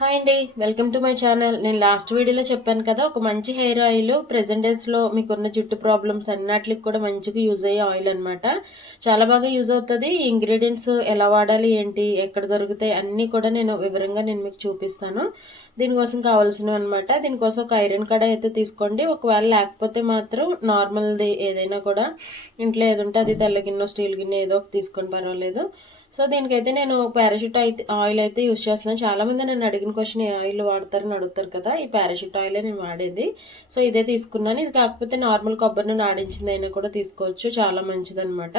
Hi అండి, welcome to my channel. నేను last వీడియోలో చెప్పాను కదా, ఒక మంచి హెయిర్ ఆయిల్ ప్రెజెంట్ డేస్లో మీకున్న జుట్టు ప్రాబ్లమ్స్ అన్నిటికి కూడా మంచిగా యూజ్ అయ్యే ఆయిల్ అనమాట. చాలా బాగా యూజ్ అవుతుంది. ఇంగ్రీడియంట్స్ ఎలా వాడాలి, ఏంటి, ఎక్కడ దొరుకుతాయి అన్నీ కూడా నేను మీకు చూపిస్తాను. దీనికోసం కావాల్సినవి అనమాట. దీనికోసం ఒక ఐరన్ కడాయి అయితే తీసుకోండి. ఒకవేళ లేకపోతే మాత్రం నార్మల్ది ఏదైనా కూడా ఇంట్లో ఏది ఉంటే అది, తెల్ల గిన్నె, స్టీల్ గిన్నె ఏదో ఒకటి తీసుకొని పర్వాలేదు. సో దీనికైతే నేను పారాషూట్ ఆయిల్ అయితే యూస్ చేస్తున్నాను. చాలా మంది నన్ను అడిగిన క్వశ్చన్ ఏ ఆయిల్ వాడతారని అడుగుతారు కదా, ఈ పారాషూట్ ఆయిలే నేను వాడేది. సో ఇదే తీసుకున్నాను. ఇది కాకపోతే నార్మల్ కొబ్బరి నూనె ఆడించింది అయినా కూడా తీసుకోవచ్చు, చాలా మంచిదన్నమాట.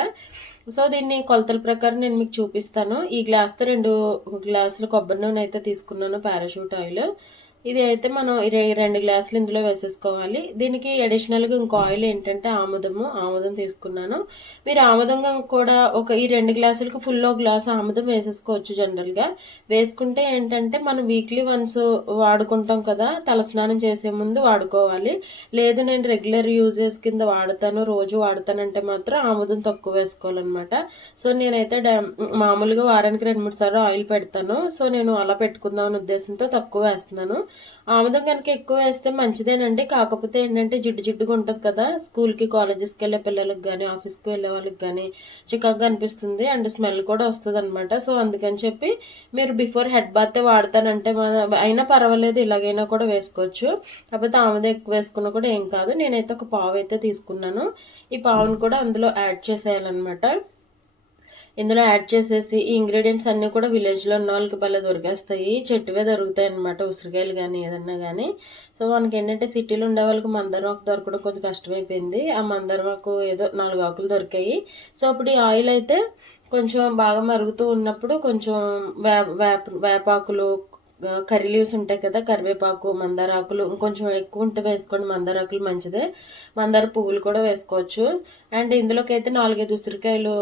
సో దీన్ని కొలతల ప్రకారం నేను మీకు చూపిస్తాను. ఈ గ్లాస్తో 2 గ్లాసులు కొబ్బరి నూనె అయితే తీసుకున్నాను, పారాషూట్ ఆయిల్. ఇది అయితే మనం 2 గ్లాసులు ఇందులో వేసేసుకోవాలి. దీనికి అడిషనల్గా ఇంకో ఆయిల్ ఏంటంటే ఆముదం తీసుకున్నాను. మీరు ఆముదంగా కూడా ఈ 2 గ్లాసులకు ఫుల్ గ్లాస్ ఆముదం వేసేసుకోవచ్చు. జనరల్గా వేసుకుంటే ఏంటంటే మనం వీక్లీ వన్స్ వాడుకుంటాం కదా, తలస్నానం చేసే ముందు వాడుకోవాలి. లేదు నేను రెగ్యులర్ యూజెస్ కింద వాడతాను, రోజు వాడతానంటే మాత్రం ఆముదం తక్కువ వేసుకోవాలన్నమాట. సో నేనైతే మామూలుగా వారానికి 2-3 సార్లు ఆయిల్ పెడతాను. సో నేను అలా పెట్టుకుందాం అనే ఉద్దేశంతో తక్కువ వేస్తున్నాను. ఆముదం కనుక ఎక్కువ వేస్తే మంచిదేనండి. కాకపోతే ఏంటంటే జిడ్డుగా ఉంటుంది కదా, స్కూల్కి కాలేజెస్కి వెళ్ళే పిల్లలకు కానీ, ఆఫీస్కి వెళ్ళే వాళ్ళకి కానీ చికాగ్గా అనిపిస్తుంది అండ్ స్మెల్ కూడా వస్తుంది అనమాట. సో అందుకని చెప్పి మీరు బిఫోర్ హెడ్ బాత్ వాడతానంటే అయినా పర్వాలేదు, ఇలాగైనా కూడా వేసుకోవచ్చు. కాకపోతే ఆముదం ఎక్కువ వేసుకున్నా కూడా ఏం కాదు. నేనైతే ఒక పావు అయితే తీసుకున్నాను. ఈ పావును కూడా అందులో యాడ్ చేసేయాలన్నమాట. ఇందులో యాడ్ చేసేసి ఈ ఇంగ్రీడియంట్స్ అన్నీ కూడా విలేజ్లో ఉన్న వాళ్ళకి భలే దొరికేస్తాయి, చెట్టువే దొరుకుతాయి అనమాట, ఉసిరికాయలు కానీ ఏదన్నా కానీ. సో మనకి ఏంటంటే సిటీలో ఉండే వాళ్ళకి మందారం దొరకడం కొంచెం కష్టమైపోయింది. ఆ మందారం ఏదో 4 ఆకులు దొరికాయి. సో ఇప్పుడు ఈ ఆయిల్ అయితే కొంచెం బాగా మరుగుతూ ఉన్నప్పుడు కొంచెం వేపాకులు, కర్రీ లీవ్స్ ఉంటాయి కదా, కరివేపాకు, మందారాకులు ఇంకొంచెం ఎక్కువ ఉంటే వేసుకోండి. మందారాకులు మంచిదే. మందార పువ్వులు కూడా వేసుకోవచ్చు. అండ్ ఇందులోకి అయితే 4-5 ఉసిరికాయలు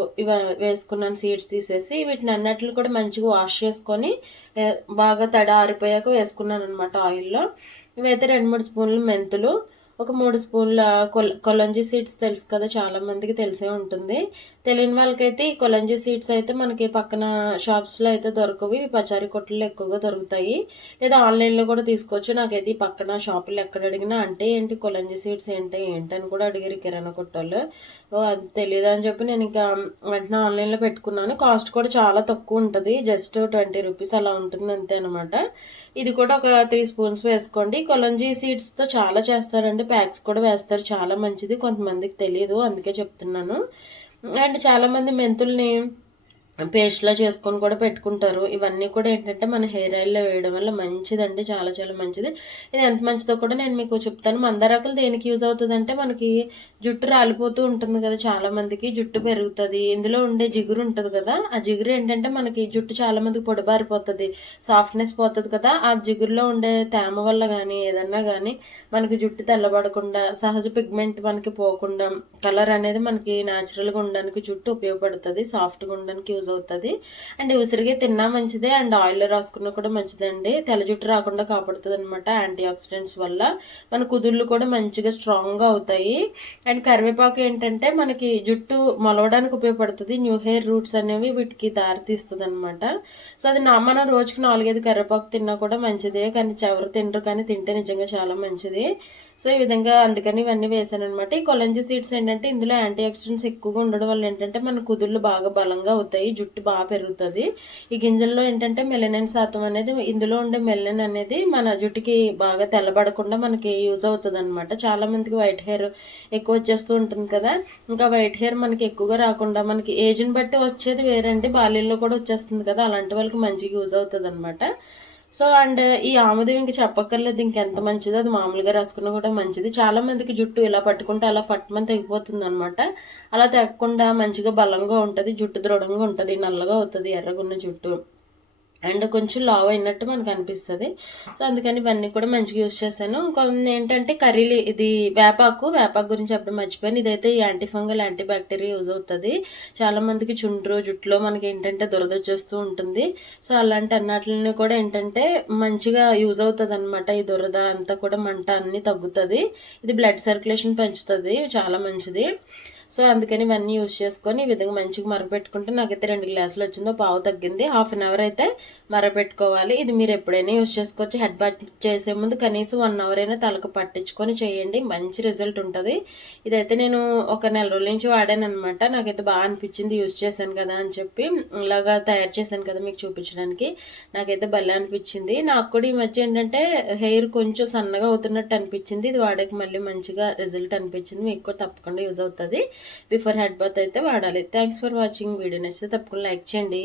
వేసుకున్నాను, సీడ్స్ తీసేసి. వీటిని అన్నిటిని కూడా మంచిగా వాష్ చేసుకొని బాగా తడి ఆరిపోయాక వేసుకున్నాను అనమాట ఆయిల్లో. ఇవైతే 2-3 స్పూన్లు మెంతులు, ఒక 3 స్పూన్ల కొలంజీ సీడ్స్ తెలుసు కదా, చాలా మందికి తెలిసే ఉంటుంది. తెలియని వాళ్ళకైతే ఈ కొలంజీ సీడ్స్ అయితే మనకి పక్కన షాప్స్లో అయితే దొరకవు, పచారీ కొట్టుల్లో ఎక్కువగా దొరుకుతాయి. లేదా ఆన్లైన్లో కూడా తీసుకోవచ్చు. నాకైతే ఈ పక్కన షాపులు ఎక్కడ అడిగినా అంటే ఏంటి కొలంజీ సీడ్స్ ఏంటని కూడా అడిగారు కిరాణా కొట్టోళ్ళు. అది తెలియదు అని చెప్పి నేను ఇంకా వెంటనే ఆన్లైన్లో పెట్టుకున్నాను. కాస్ట్ కూడా చాలా తక్కువ ఉంటుంది, జస్ట్ 20 రూపీస్ అలా ఉంటుంది అంతే అనమాట. ఇది కూడా ఒక 3 స్పూన్స్ వేసుకోండి. కొలంజీ సీడ్స్తో చాలా చేస్తారండి, ప్యాక్స్ కూడా వేస్తారు, చాలా మంచిది. కొంతమందికి తెలియదు, అందుకే చెప్తున్నాను. అండ్ చాలామంది మెంతుల్ని పేస్ట్లా చేసుకొని కూడా పెట్టుకుంటారు. ఇవన్నీ కూడా ఏంటంటే మన హెయిర్ ఆయిల్లో వేయడం వల్ల మంచిదండి, చాలా చాలా మంచిది. ఇది ఎంత మంచిదో కూడా నేను మీకు చెప్తాను. మందారాకులు దేనికి యూజ్ అవుతుంది అంటే, మనకి జుట్టు రాలిపోతూ ఉంటుంది కదా, చాలా మందికి జుట్టు పెరుగుతుంది. ఇందులో ఉండే జిగురు ఉంటుంది కదా, ఆ జిగురు ఏంటంటే మనకి జుట్టు చాలా మందికి పొడిబారిపోతుంది, సాఫ్ట్నెస్ పోతుంది కదా. ఆ జిగురులో ఉండే తేమ వల్ల కానీ ఏదన్నా కానీ మనకి జుట్టు తెల్లబడకుండా, సహజ పిగ్మెంట్ మనకి పోకుండా, కలర్ అనేది మనకి న్యాచురల్గా ఉండడానికి జుట్టు ఉపయోగపడుతుంది, సాఫ్ట్గా ఉండడానికి యూజ్ అవుతుంది. అండ్ ఉసిరిగా తిన్నా మంచిదే, అండ్ ఆయిల్లో రాసుకున్నా కూడా మంచిదండి. తెల్ల జుట్టు రాకుండా కాపాడుతుంది అనమాట యాంటీ ఆక్సిడెంట్స్ వల్ల. మన కుదుళ్ళు కూడా మంచిగా స్ట్రాంగ్గా అవుతాయి. అండ్ కరివేపాకు ఏంటంటే మనకి జుట్టు మొలవడానికి ఉపయోగపడుతుంది. న్యూ హెయిర్ రూట్స్ అనేవి వీటికి దారితీస్తుంది అనమాట. సో అది మనం రోజుకి 4-5 కరివేపాకు తిన్నా కూడా మంచిదే, కానీ ఎవరు తినరు, కానీ తింటే నిజంగా చాలా మంచిది. సో ఈ విధంగా అందుకని ఇవన్నీ వేసాను అనమాట. ఈ కొలంజీ సీడ్స్ ఏంటంటే ఇందులో యాంటీ ఆక్సిడెంట్స్ ఎక్కువగా ఉండడం వల్ల ఏంటంటే మన కుదుళ్ళు బాగా బలంగా అవుతాయి, జుట్టు బాగా పెరుగుతుంది. ఈ గింజల్లో ఏంటంటే మెలనిన్ శాతం అనేది, ఇందులో ఉండే మెలనిన్ అనేది మన జుట్టుకి బాగా తెల్లబడకుండా మనకి యూజ్ అవుతుంది అనమాట. చాలా మందికి వైట్ హెయిర్ ఎక్కువ వచ్చేస్తూ ఉంటుంది కదా, ఇంకా వైట్ హెయిర్ మనకి ఎక్కువగా రాకుండా, మనకి ఏజ్ని బట్టి వచ్చేది వేరండి, బాల్యంలో కూడా వచ్చేస్తుంది కదా, అలాంటి వాళ్ళకి మంచిగా యూజ్ అవుతుంది అనమాట. సో అండ్ ఈ ఆముదం ఇంక చెప్పక్కర్లేదు, ఇంకెంత మంచిదో. అది మామూలుగా రాసుకున్నా కూడా మంచిది. చాలా మందికి జుట్టు ఇలా పట్టుకుంటే అలా ఫట్మని తెగిపోతుంది అనమాట. అలా తెగకుండా మంచిగా బలంగా ఉంటుంది, జుట్టు దృఢంగా ఉంటుంది, నల్లగా అవుతుంది ఎర్రగున్న జుట్టు, అండ్ కొంచెం లావ్ అయినట్టు మనకు అనిపిస్తుంది. సో అందుకని ఇవన్నీ కూడా మంచిగా యూజ్ చేశాను. కొన్ని ఏంటంటే కర్రీలు, ఇది వేపాకు గురించి చెప్పడం మర్చిపోయాను. ఇదైతే anti fungal, anti bacteria use అవుతుంది. చాలా మందికి జుట్టులో మనకి ఏంటంటే దురద వచ్చేస్తూ ఉంటుంది. సో అలాంటి అన్నిటిని కూడా ఏంటంటే మంచిగా యూజ్ అవుతుంది అనమాట. ఈ దురద అంతా కూడా, మంట అన్నీ తగ్గుతుంది. ఇది బ్లడ్ సర్క్యులేషన్ పెంచుతుంది, చాలా మంచిది. సో అందుకని ఇవన్నీ యూజ్ చేసుకొని ఈ విధంగా మంచిగా మరగపెట్టుకుంటే నాకైతే 2 గ్లాసులు వచ్చిందో పావు తగ్గింది. హాఫ్ అన్ అవర్ అయితే మరగపెట్టుకోవాలి. ఇది మీరు ఎప్పుడైనా యూజ్ చేసుకోవచ్చు. హెడ్ బాత్ చేసే ముందు కనీసం 1 అవర్ అయినా తలకు పట్టించుకొని చేయండి, మంచి రిజల్ట్ ఉంటుంది. ఇదైతే నేను ఒక నెల రోజుల నుంచి వాడానమాట. నాకైతే బాగా అనిపించింది, యూజ్ చేశాను కదా అని చెప్పి ఇలాగా తయారు చేశాను కదా మీకు చూపించడానికి. నాకైతే భలే అనిపించింది. నాకు కూడా ఈ మధ్య ఏంటంటే హెయిర్ కొంచెం సన్నగా అవుతున్నట్టు అనిపించింది. ఇది వాడాక మళ్ళీ మంచిగా రిజల్ట్ అనిపించింది. మీకు కూడా తప్పకుండా యూజ్ అవుతుంది. బిఫోర్ హెడ్ బాత్ అయితే వాడాలి. Thanks for watching. వీడియో నచ్చితే తప్పకుండా లైక్ చేయండి.